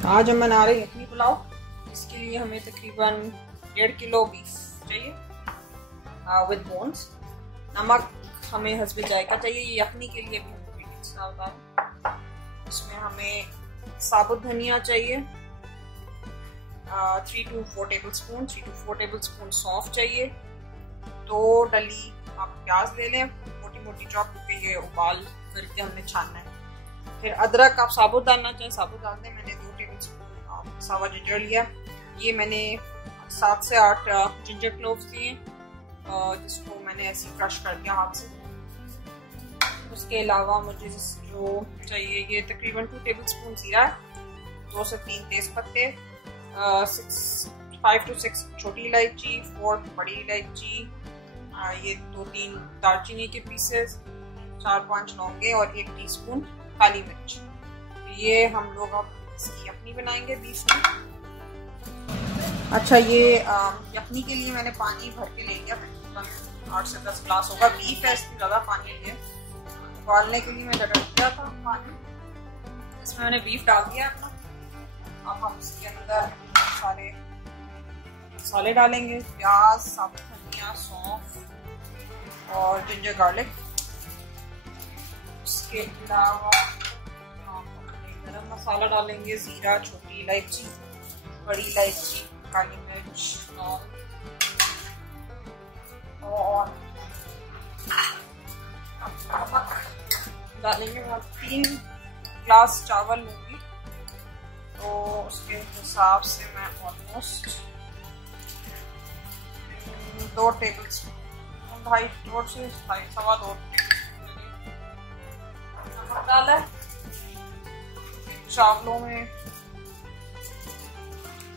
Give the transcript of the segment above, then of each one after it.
आज हम बना रहे हैं यखनी पुलाव। इसके लिए हमें तकरीबन 1.5 किलो बीफ चाहिए विद बोन्स। नमक हमें हस्बे जायका चाहिए। ये यखनी के लिए भी हमें एक्स्ट्रा होता है। इसमें हमें साबुत धनिया चाहिए 3 to 4 टेबलस्पून। 3 to 4 टेबलस्पून सौंफ चाहिए। 2 डली आप प्याज ले लें मोटी मोटी चॉप, क्योंकि ये उबाल करके हमने छानना है। फिर अदरक आप साबुत डालना चाहें साबुत डाल दें। मैंने 2 टेबलस्पून सावा जिंजर लिया। ये मैंने 7 से 8 जिंजर क्लोव्स लिए जिसको मैंने ऐसे क्रश कर दिया हाथ से। उसके अलावा मुझे जो चाहिए ये तकरीबन 2 टेबलस्पून जीरा, 2 से 3 तेज पत्ते, 5 to 6 छोटी इलायची, 4 बड़ी इलायची, ये 2-3 दालचीनी के पीसेस, 4-5 लौंगे और 1 टीस्पून काली मिर्च। ये हम लोग अब इसकी यखनी बनाएंगे बीफ की। अच्छा, ये यखनी के लिए मैंने पानी भर के ले लिया, तकरीबन 8 से 10 गिलास होगा। बीफ है इसलिए ज़्यादा पानी लिए। उबालने के लिए मैं रख दिया था पानी। इसमें मैंने बीफ डाल दिया अपना। अब हम इसके अंदर सारे मसाले डालेंगे, प्याज, साबुत धनिया, सौंफ और जिंजर गार्लिक। उसके अलावा गरम मसाला डालेंगे, जीरा, छोटी इलायची, बड़ी इलायची, काली मिर्च और डालेंगे। मैं 3 गिलास चावल लूँगी, तो उसके हिसाब से मैं ऑलमोस्ट 2 टेबलस्पून, 2.5 से 2.25 नमक डाला है। चावलों में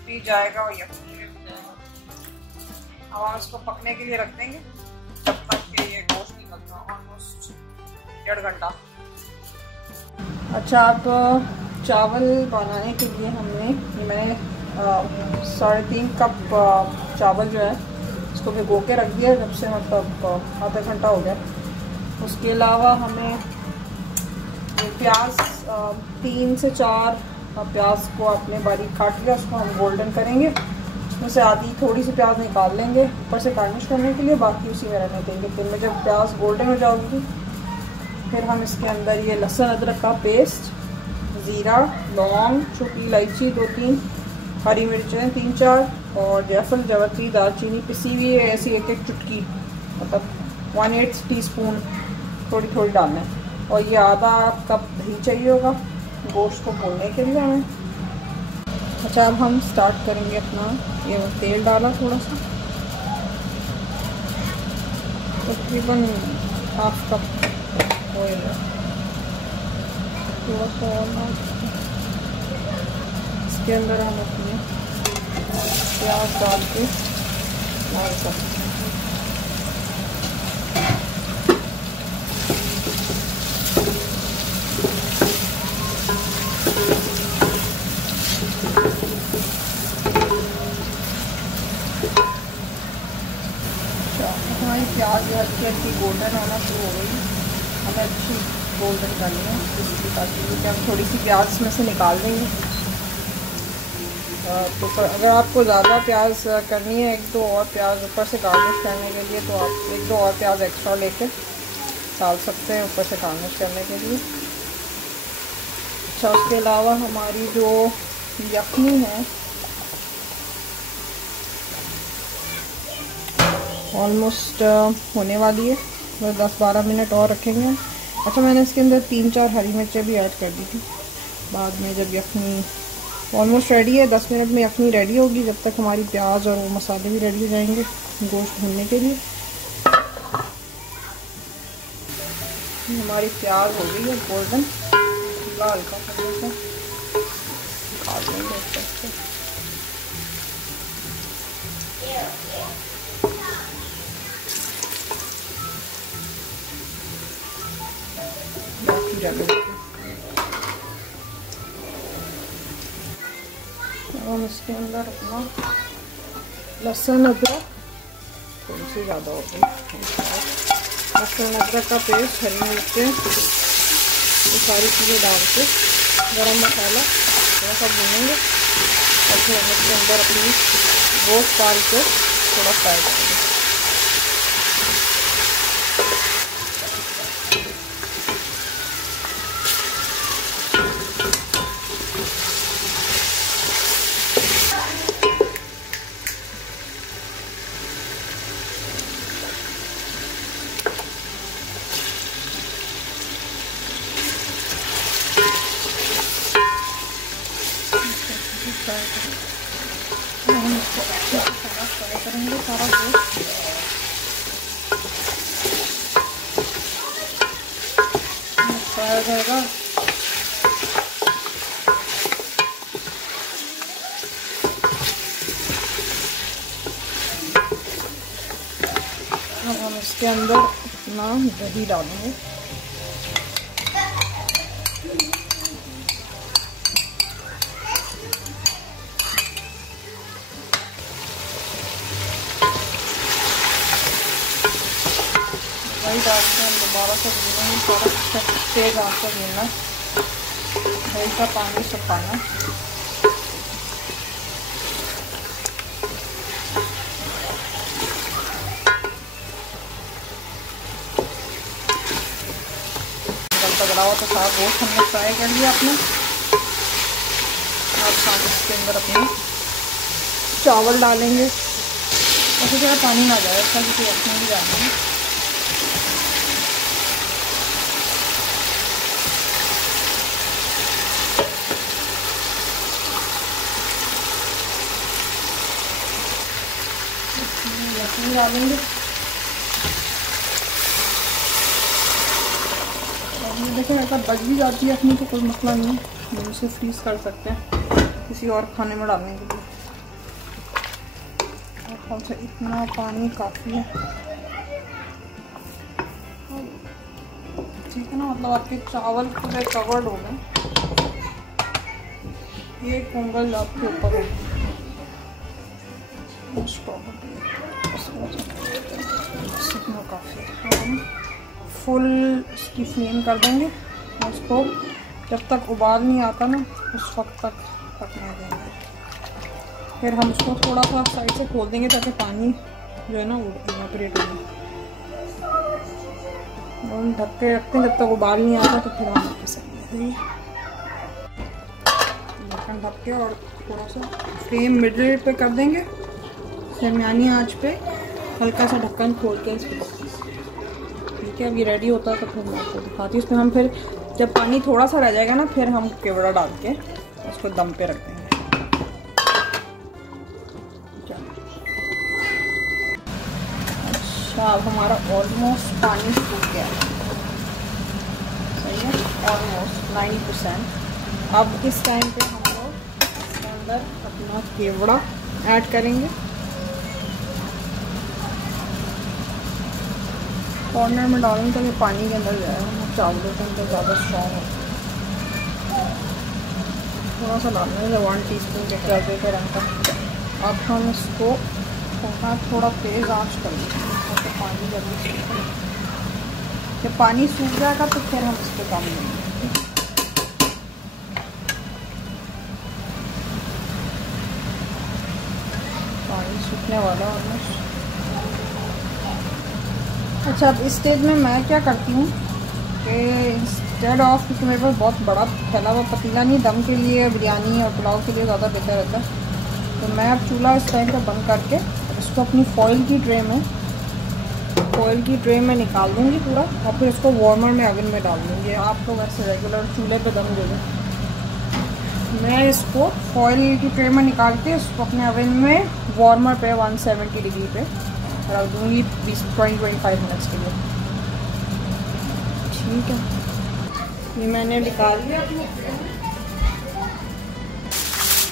भी जाएगा और यखनी में भी जाएगा। अब हम इसको पकने के लिए रख देंगे जब तक कि ये गोश्त निकलता, ऑलमोस्ट 1.5 घंटा। अच्छा, अब चावल बनाने के लिए हमने मैंने 3.5 कप चावल जो है इसको भिगो के रख दिया, जब से मतलब आधा घंटा हो गया। उसके अलावा हमें प्याज 3 से 4 प्याज को आपने बारीक काट लिया, उसको हम गोल्डन करेंगे। उसमें से आधी थोड़ी सी प्याज निकाल लेंगे ऊपर से गार्निश करने के लिए, बाकी उसी में रहने देंगे। फिर में जब प्याज गोल्डन हो जाएगी फिर हम इसके अंदर ये लहसुन अदरक का पेस्ट, ज़ीरा, लौंग, छोटी इलायची 2-3, हरी मिर्चें 3-4 और जायफल, जावित्री, दालचीनी पिसी हुई है ऐसी 1-1 चुटकी, मतलब 1/8 टीस्पून थोड़ी थोड़ी डालना है। और ये आधा कप दही चाहिए होगा गोश्त को भूनने के लिए हमें। अच्छा, अब हम स्टार्ट करेंगे अपना। ये तेल डाला थोड़ा सा, तकरीबन 1/2 कप ऑयल है, थोड़ा सा और। इसके अंदर हम अपने प्याज डाल के लाल कर हमारी प्याज हल्की हल्की गोल्डन होना शुरू हो गई। हमें अच्छी गोल्डन करनी है इसकी, ताकि हम थोड़ी सी प्याज में से निकाल देंगे। तो अगर आपको ज़्यादा प्याज करनी है, 1-2 और प्याज ऊपर से गार्निश करने के लिए, तो आप 1-2 और प्याज एक्स्ट्रा लेके डाल सकते हैं ऊपर से गार्निश करने के लिए। अच्छा, उसके अलावा हमारी जो यखनी है ऑलमोस्ट होने वाली है, तो 10-12 मिनट और रखेंगे। अच्छा, मैंने इसके अंदर 3-4 हरी मिर्चें भी ऐड कर दी थी बाद में, जब यखनी ऑलमोस्ट रेडी है। 10 मिनट में यखनी रेडी होगी, जब तक हमारी प्याज और वो मसाले भी रेडी हो जाएंगे गोश्त भूनने के लिए। हमारी प्याज हो गई है गोल्डन, हल्का करने से निकाल देंगे ऊपर से। हम इसके अंदर अपना लहसुन अदरक, थोड़ी सी ज़्यादा हो गई, लहसुन अदरक का पेस्ट, हरी मिर्चें, ये सारी चीज़ें डाल के गरम मसाला थोड़ा सा भूनेंगे और फिर हम इसके अंदर अपनी गोश्त डाल के थोड़ा फ्राई करेंगे। हम इसको अच्छे से सारा फ्राई करेंगे, सारा गोश्त फ्राई हो जाएगा। अब हम इसके अंदर अपना दही डालेंगे। दही डाल के हम दोबारा से भूनेंगे, थोड़ा तेज आंच पर भूनना, दही का पानी सुखाना। पकड़ा हुआ तो सारा गोश्त हमने फ्राई कर लिया अपने। अब हम इसके अंदर अपने चावल डालेंगे, ऐसे ज़्यादा पानी ना जाए इसका, क्योंकि अपने भी डालना है। लहसुन डालेंगे, देखो अगर बच भी जाती है अपनी तो कोई मसला नहीं है, हम इसे फ्रीज कर सकते हैं किसी और खाने में डालने के लिए। और से इतना पानी काफ़ी है, ठीक है ना, मतलब आपके चावल पूरे कवर्ड हो गए, एक उंगल आपके ऊपर हो काफ़ी। हम फुल इसकी फ्लेम कर देंगे और इसको जब तक उबाल नहीं आता ना उस वक्त तक पकने देंगे। फिर हम उसको थोड़ा सा साइड से खोल देंगे ताकि पानी जो है ना वो इवेपोरेट हो जाए। हम ढक के रखते हैं जब तक उबाल नहीं आता, तो फिर हम रख सकते हैं ढक्कन ढक के, और थोड़ा सा फ्लेम मिडिल पे कर देंगे, दरमियानी आंच पे हल्का सा ढक्कन खोल के इसको। ठीक है, अब ये रेडी होता है तो फिर मैं आपको दिखाती हूँ। इसमें हम फिर जब पानी थोड़ा सा रह जाएगा ना, फिर हम केवड़ा डाल के उसको दम पे रख देंगे। अच्छा, अब हमारा ऑलमोस्ट पानी सूख गया है, सही है, ऑलमोस्ट 90%। अब इस टाइम पे हम लोग इसके अंदर अपना केवड़ा ऐड करेंगे। कॉर्नर में डालेंगे ताकि पानी के अंदर जाएगा, चावलों के अंदर ज़्यादा स्ट्रॉन्ग हो। थोड़ा सा डालेंगे 1 टीस्पून के हल्के के रंग का। अब हम इसको थोड़ा तेज़ आंच करेंगे ताकि पानी जल्दी सूखे। जब पानी सूख जाएगा तो फिर हम इसको कम देंगे। पानी सूखने वाला ऑलमोस्ट। अच्छा, अब इस स्टेज में मैं क्या करती हूँ कि इंस्टेड ऑफ, क्योंकि मेरे पास बहुत बड़ा फैला हुआ पतीला नहीं, दम के लिए, बिरयानी और पुलाव के लिए ज़्यादा बेहतर रहता है, तो मैं अब चूल्हा इस टाइम पे बंद करके इसको अपनी फॉइल की ट्रे में निकाल दूँगी पूरा, और फिर इसको वार्मर में ओवन में डाल दूँगी। आप लोग ऐसे रेगुलर चूल्हे पे दम दे दें। मैं इसको फॉइल की ट्रे में निकाल के इसको अपने ओवन में वार्मर पे 170 डिग्री पे रख दूँगी 20-25 मिनट्स के लिए। ठीक है, ये मैंने निकाल लिया।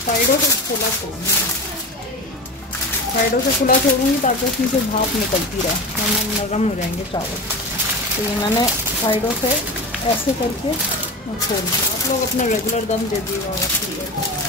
साइडों से खुला छोड़ूंगी, ताकि उसमें से भाप निकलती रहे, हम नरम हो जाएंगे चावल। तो ये मैंने साइडों से ऐसे करके छोड़ दिया। आप लोग अपना रेगुलर दम दे दीजिएगा।